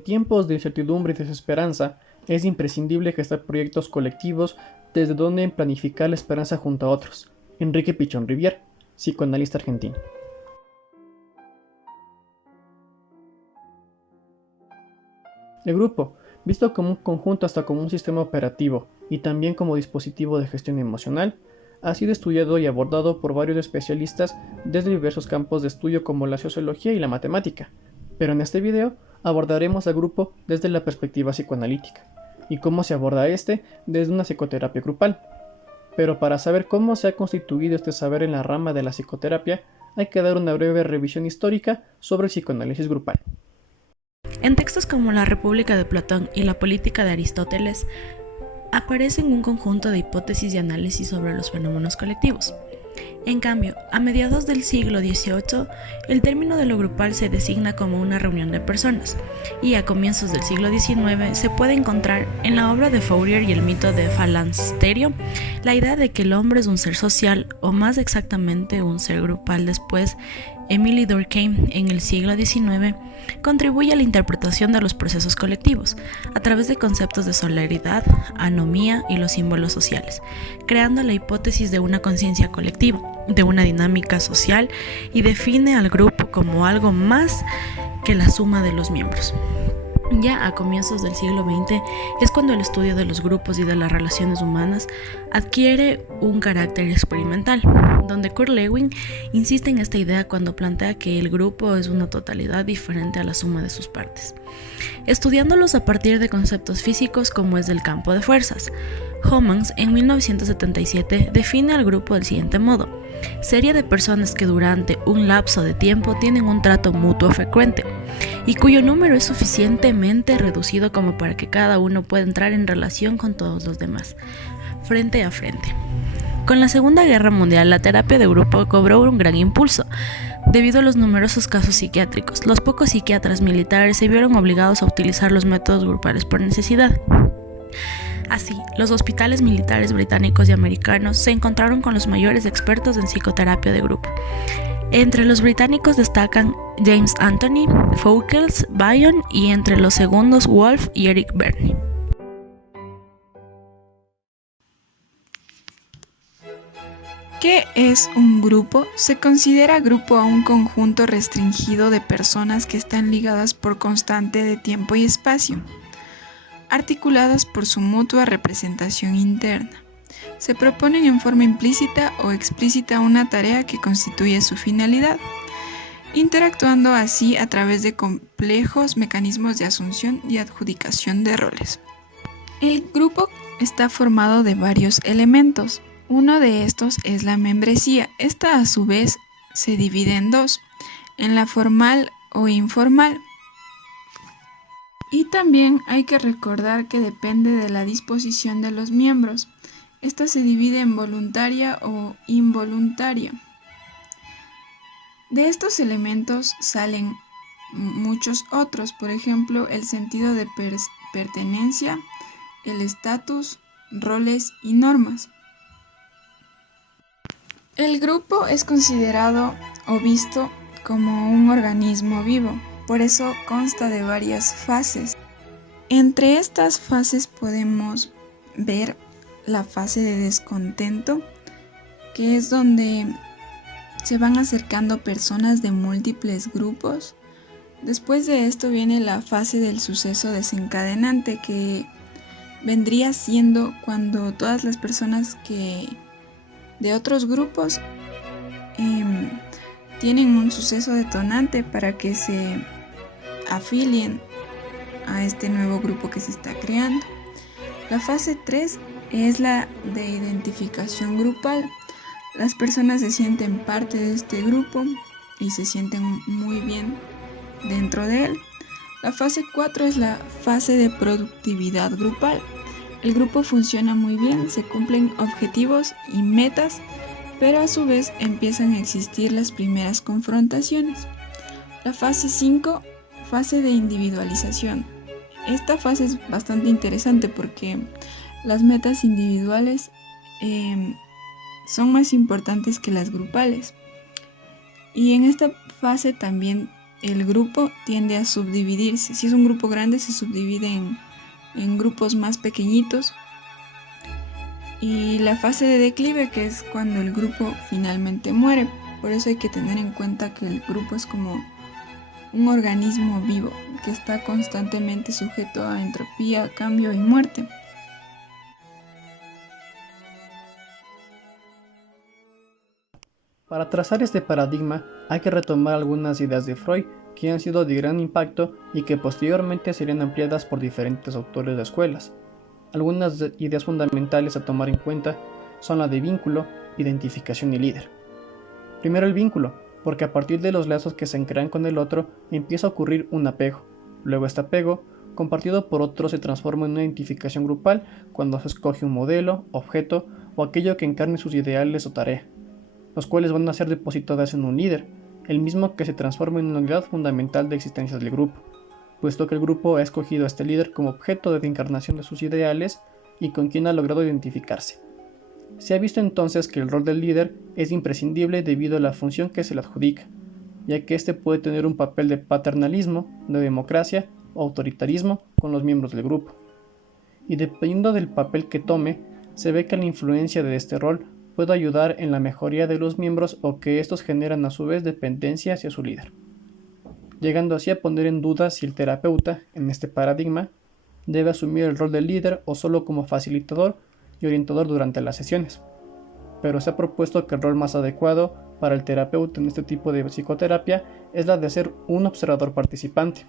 En tiempos de incertidumbre y desesperanza, es imprescindible gestar proyectos colectivos desde donde planificar la esperanza junto a otros. Enrique Pichón Rivière, psicoanalista argentino. El grupo, visto como un conjunto hasta como un sistema operativo y también como dispositivo de gestión emocional, ha sido estudiado y abordado por varios especialistas desde diversos campos de estudio como la sociología y la matemática, pero en este video abordaremos al grupo desde la perspectiva psicoanalítica y cómo se aborda este desde una psicoterapia grupal. Pero para saber cómo se ha constituido este saber en la rama de la psicoterapia, hay que dar una breve revisión histórica sobre el psicoanálisis grupal. En textos como La República de Platón y La Política de Aristóteles, aparecen un conjunto de hipótesis y análisis sobre los fenómenos colectivos. En cambio, a mediados del siglo XVIII, el término de lo grupal se designa como una reunión de personas, y a comienzos del siglo XIX se puede encontrar en la obra de Fourier y el mito de Phalansterio la idea de que el hombre es un ser social, o más exactamente un ser grupal. Después, Émile Durkheim, en el siglo XIX, contribuye a la interpretación de los procesos colectivos a través de conceptos de solidaridad, anomía y los símbolos sociales, creando la hipótesis de una conciencia colectiva, de una dinámica social, y define al grupo como algo más que la suma de los miembros. Ya a comienzos del siglo XX es cuando el estudio de los grupos y de las relaciones humanas adquiere un carácter experimental, donde Kurt Lewin insiste en esta idea cuando plantea que el grupo es una totalidad diferente a la suma de sus partes, estudiándolos a partir de conceptos físicos como es del campo de fuerzas. Homans, en 1977, define al grupo del siguiente modo: serie de personas que durante un lapso de tiempo tienen un trato mutuo frecuente y cuyo número es suficientemente reducido como para que cada uno pueda entrar en relación con todos los demás, frente a frente. Con la Segunda Guerra Mundial, la terapia de grupo cobró un gran impulso. Debido a los numerosos casos psiquiátricos, los pocos psiquiatras militares se vieron obligados a utilizar los métodos grupales por necesidad. Así, los hospitales militares británicos y americanos se encontraron con los mayores expertos en psicoterapia de grupo. Entre los británicos destacan James Anthony, Fouquel's, Bion, y entre los segundos Wolf y Eric Berne. ¿Qué es un grupo? Se considera grupo a un conjunto restringido de personas que están ligadas por constante de tiempo y espacio, articuladas por su mutua representación interna. Se proponen en forma implícita o explícita una tarea que constituye su finalidad, interactuando así a través de complejos mecanismos de asunción y adjudicación de roles. El grupo está formado de varios elementos. Uno de estos es la membresía. Esta a su vez se divide en dos, en la formal o informal. Y también hay que recordar que depende de la disposición de los miembros. Esta se divide en voluntaria o involuntaria. De estos elementos salen muchos otros, por ejemplo, el sentido de pertenencia, el estatus, roles y normas. El grupo es considerado o visto como un organismo vivo, por eso consta de varias fases. Entre estas fases podemos ver la fase de descontento, que es donde se van acercando personas de múltiples grupos. Después de esto viene la fase del suceso desencadenante, que vendría siendo cuando todas las personas que de otros grupos tienen un suceso detonante para que se afilien a este nuevo grupo que se está creando. La fase 3 es la de identificación grupal. Las personas se sienten parte de este grupo y se sienten muy bien dentro de él. La fase 4 es la fase de productividad grupal. El grupo funciona muy bien, se cumplen objetivos y metas, pero a su vez empiezan a existir las primeras confrontaciones. La fase 5, fase de individualización. Esta fase es bastante interesante porque las metas individuales son más importantes que las grupales. Y en esta fase también el grupo tiende a subdividirse. Si es un grupo grande, se subdivide en grupos más pequeñitos. Y la fase de declive, que es cuando el grupo finalmente muere. Por eso hay que tener en cuenta que el grupo es como un organismo vivo que está constantemente sujeto a entropía, cambio y muerte. Para trazar este paradigma hay que retomar algunas ideas de Freud que han sido de gran impacto y que posteriormente serían ampliadas por diferentes autores de escuelas. Algunas ideas fundamentales a tomar en cuenta son la de vínculo, identificación y líder. Primero el vínculo, porque a partir de los lazos que se crean con el otro empieza a ocurrir un apego. Luego este apego, compartido por otro, se transforma en una identificación grupal cuando se escoge un modelo, objeto o aquello que encarne sus ideales o tarea, los cuales van a ser depositadas en un líder, el mismo que se transforma en una unidad fundamental de existencia del grupo, puesto que el grupo ha escogido a este líder como objeto de encarnación de sus ideales y con quien ha logrado identificarse. Se ha visto entonces que el rol del líder es imprescindible debido a la función que se le adjudica, ya que éste puede tener un papel de paternalismo, de democracia o autoritarismo con los miembros del grupo. Y dependiendo del papel que tome, se ve que la influencia de este rol puede ayudar en la mejoría de los miembros o que estos generan a su vez dependencia hacia su líder, llegando así a poner en duda si el terapeuta, en este paradigma, debe asumir el rol del líder o solo como facilitador y orientador durante las sesiones. Pero se ha propuesto que el rol más adecuado para el terapeuta en este tipo de psicoterapia es la de ser un observador participante,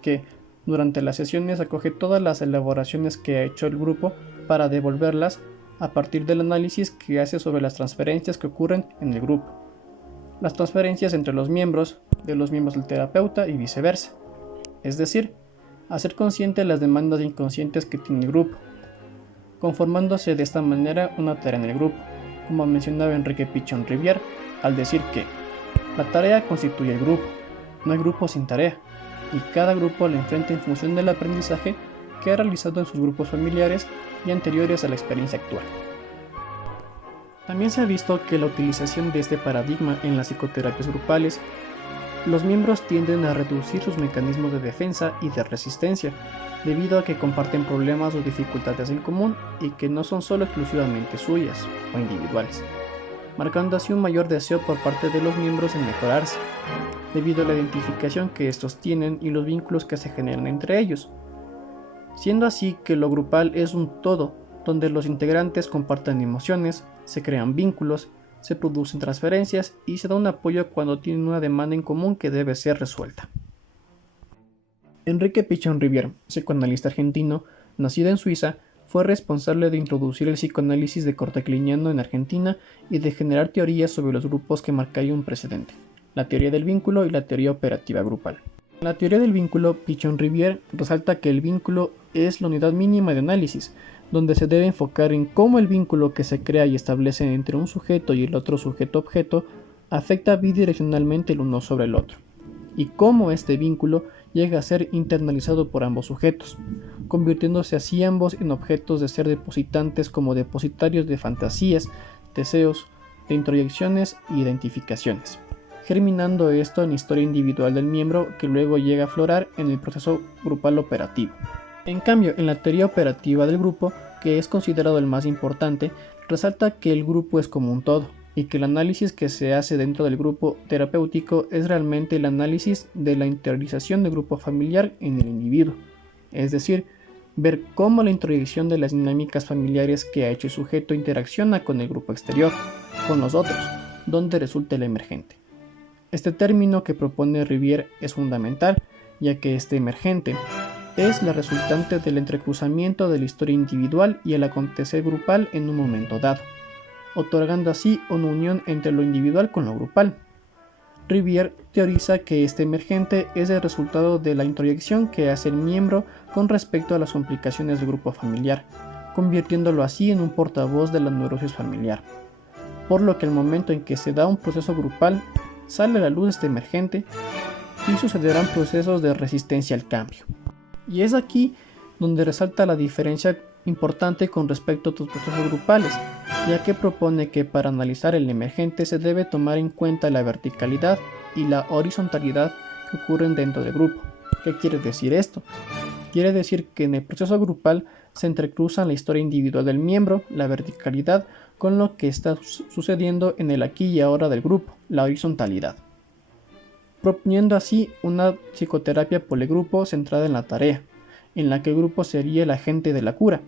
que durante las sesiones acoge todas las elaboraciones que ha hecho el grupo para devolverlas a partir del análisis que hace sobre las transferencias que ocurren en el grupo, las transferencias entre los miembros, de los miembros del terapeuta y viceversa, es decir, hacer consciente las demandas inconscientes que tiene el grupo, conformándose de esta manera una tarea en el grupo, como mencionaba Enrique Pichon Rivière al decir que la tarea constituye el grupo, no hay grupo sin tarea, y cada grupo la enfrenta en función del aprendizaje que ha realizado en sus grupos familiares y anteriores a la experiencia actual. También se ha visto que la utilización de este paradigma en las psicoterapias grupales, los miembros tienden a reducir sus mecanismos de defensa y de resistencia, debido a que comparten problemas o dificultades en común y que no son solo exclusivamente suyas o individuales, marcando así un mayor deseo por parte de los miembros en mejorarse, debido a la identificación que estos tienen y los vínculos que se generan entre ellos, siendo así que lo grupal es un todo, donde los integrantes comparten emociones, se crean vínculos, se producen transferencias y se da un apoyo cuando tienen una demanda en común que debe ser resuelta. Enrique Pichon Rivière, psicoanalista argentino, nacido en Suiza, fue responsable de introducir el psicoanálisis de corte cliniano en Argentina y de generar teorías sobre los grupos que marcarían un precedente, la teoría del vínculo y la teoría operativa grupal. En la teoría del vínculo, Pichon Rivière resalta que el vínculo es la unidad mínima de análisis, donde se debe enfocar en cómo el vínculo que se crea y establece entre un sujeto y el otro sujeto-objeto afecta bidireccionalmente el uno sobre el otro, y cómo este vínculo llega a ser internalizado por ambos sujetos, convirtiéndose así ambos en objetos de ser depositantes como depositarios de fantasías, deseos, de introyecciones e identificaciones, germinando esto en la historia individual del miembro que luego llega a aflorar en el proceso grupal operativo. En cambio, en la teoría operativa del grupo, que es considerado el más importante, resalta que el grupo es como un todo, y que el análisis que se hace dentro del grupo terapéutico es realmente el análisis de la interiorización del grupo familiar en el individuo, es decir, ver cómo la introyección de las dinámicas familiares que ha hecho el sujeto interacciona con el grupo exterior, con los otros, donde resulta el emergente. Este término que propone Rivière es fundamental, ya que este emergente es la resultante del entrecruzamiento de la historia individual y el acontecer grupal en un momento dado, otorgando así una unión entre lo individual con lo grupal. Rivière teoriza que este emergente es el resultado de la introyección que hace el miembro con respecto a las complicaciones del grupo familiar, convirtiéndolo así en un portavoz de la neurosis familiar, por lo que al momento en que se da un proceso grupal, sale a la luz este emergente y sucederán procesos de resistencia al cambio. Y es aquí donde resalta la diferencia importante con respecto a otros procesos grupales, ya que propone que para analizar el emergente se debe tomar en cuenta la verticalidad y la horizontalidad que ocurren dentro del grupo. ¿Qué quiere decir esto? Quiere decir que en el proceso grupal se entrecruzan la historia individual del miembro, la verticalidad, con lo que está sucediendo en el aquí y ahora del grupo, la horizontalidad, proponiendo así una psicoterapia poligrupo centrada en la tarea, en la que el grupo sería el agente de la cura,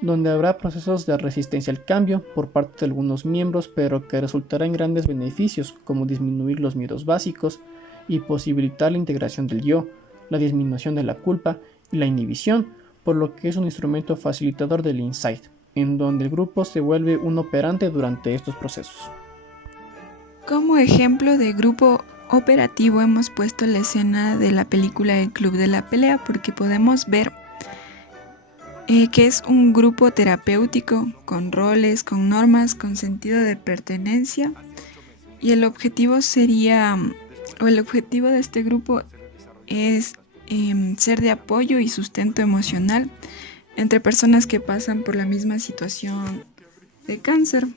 donde habrá procesos de resistencia al cambio por parte de algunos miembros, pero que resultará en grandes beneficios, como disminuir los miedos básicos y posibilitar la integración del yo, la disminución de la culpa y la inhibición, por lo que es un instrumento facilitador del insight, en donde el grupo se vuelve un operante durante estos procesos. Como ejemplo de grupo operativo hemos puesto la escena de la película El Club de la Pelea, porque podemos ver que es un grupo terapéutico con roles, con normas, con sentido de pertenencia, y el objetivo de este grupo es ser de apoyo y sustento emocional entre personas que pasan por la misma situación de cáncer.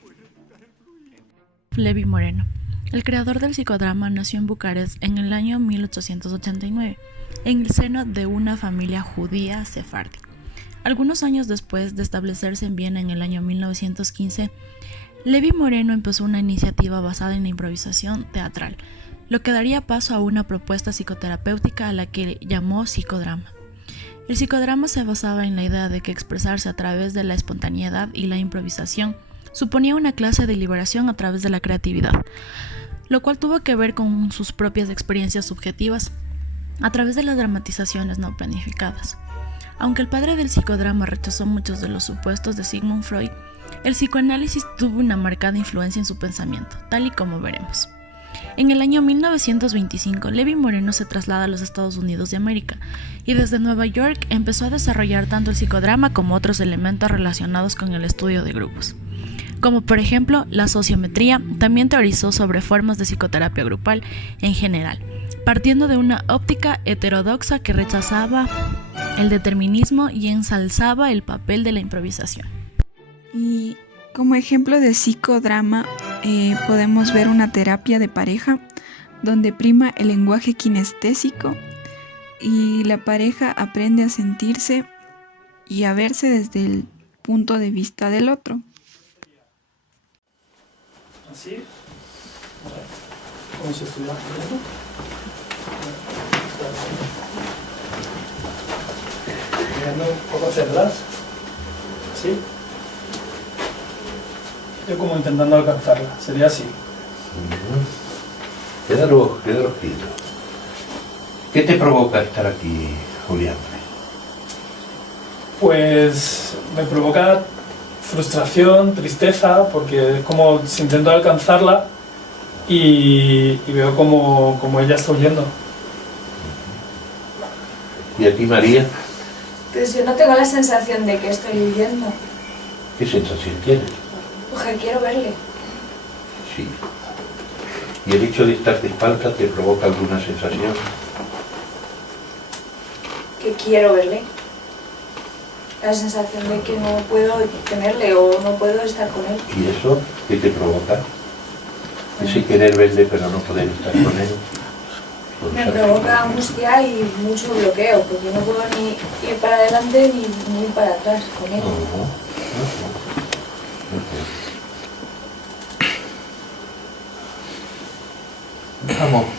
Levi Moreno, el creador del psicodrama, nació en Bucarest en el año 1889, en el seno de una familia judía sefardí. Algunos años después de establecerse en Viena en el año 1915, Levi Moreno empezó una iniciativa basada en la improvisación teatral, lo que daría paso a una propuesta psicoterapéutica a la que llamó psicodrama. El psicodrama se basaba en la idea de que expresarse a través de la espontaneidad y la improvisación suponía una clase de liberación a través de la creatividad, lo cual tuvo que ver con sus propias experiencias subjetivas a través de las dramatizaciones no planificadas. Aunque el padre del psicodrama rechazó muchos de los supuestos de Sigmund Freud, el psicoanálisis tuvo una marcada influencia en su pensamiento, tal y como veremos. En el año 1925, Levi Moreno se traslada a los Estados Unidos de América y desde Nueva York empezó a desarrollar tanto el psicodrama como otros elementos relacionados con el estudio de grupos. Como por ejemplo la sociometría, también teorizó sobre formas de psicoterapia grupal en general, partiendo de una óptica heterodoxa que rechazaba el determinismo y ensalzaba el papel de la improvisación. Y como ejemplo de psicodrama podemos ver una terapia de pareja donde prima el lenguaje kinestésico y la pareja aprende a sentirse y a verse desde el punto de vista del otro. ¿Así? ¿Cómo se estudia? Mirando un poco hacia atrás. ¿Sí? Yo como intentando alcanzarla, sería así. Quédalo quieto. ¿Qué te provoca estar aquí, Julián? Pues me provoca frustración, tristeza, porque es como si intento alcanzarla y veo como ella está huyendo. ¿Y a ti, María? Pues yo no tengo la sensación de que estoy huyendo. ¿Qué sensación tienes? Porque quiero verle. Sí. ¿Y el hecho de estar de espalda te provoca alguna sensación? Que quiero verle. La sensación de que no puedo tenerle o no puedo estar con él. ¿Y eso qué te provoca? Ese querer verle pero no poder estar con él. Me provoca angustia y mucho bloqueo, porque no puedo ni ir para adelante ni ir para atrás con él.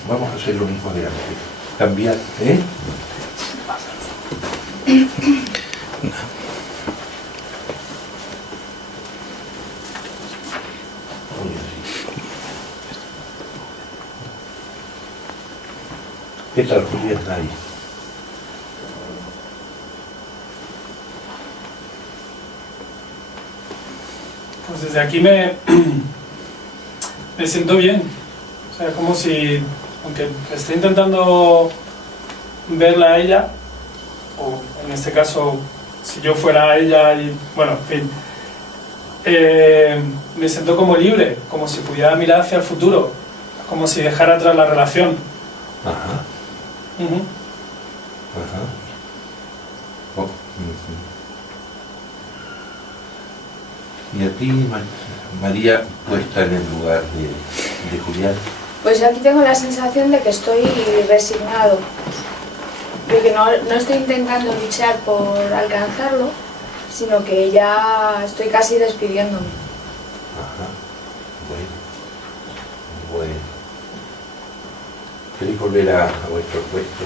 Vamos a hacer lo mismo de antes. Cambiar, ¿eh? ¿Qué tal, Julián? Ahí. Pues desde aquí me siento bien. O sea, como si, aunque esté intentando verla a ella, o en este caso, si yo fuera a ella y, bueno, en fin, me siento como libre, como si pudiera mirar hacia el futuro, como si dejara atrás la relación. Ajá. Uh-huh. Ajá. Oh. Y a ti, María, puesta en el lugar de Julián, Pues aquí tengo la sensación de que estoy resignado, de que no estoy intentando luchar por alcanzarlo, sino que ya estoy casi despidiéndome. Ajá. Bueno. ¿Queréis volver a vuestro puesto?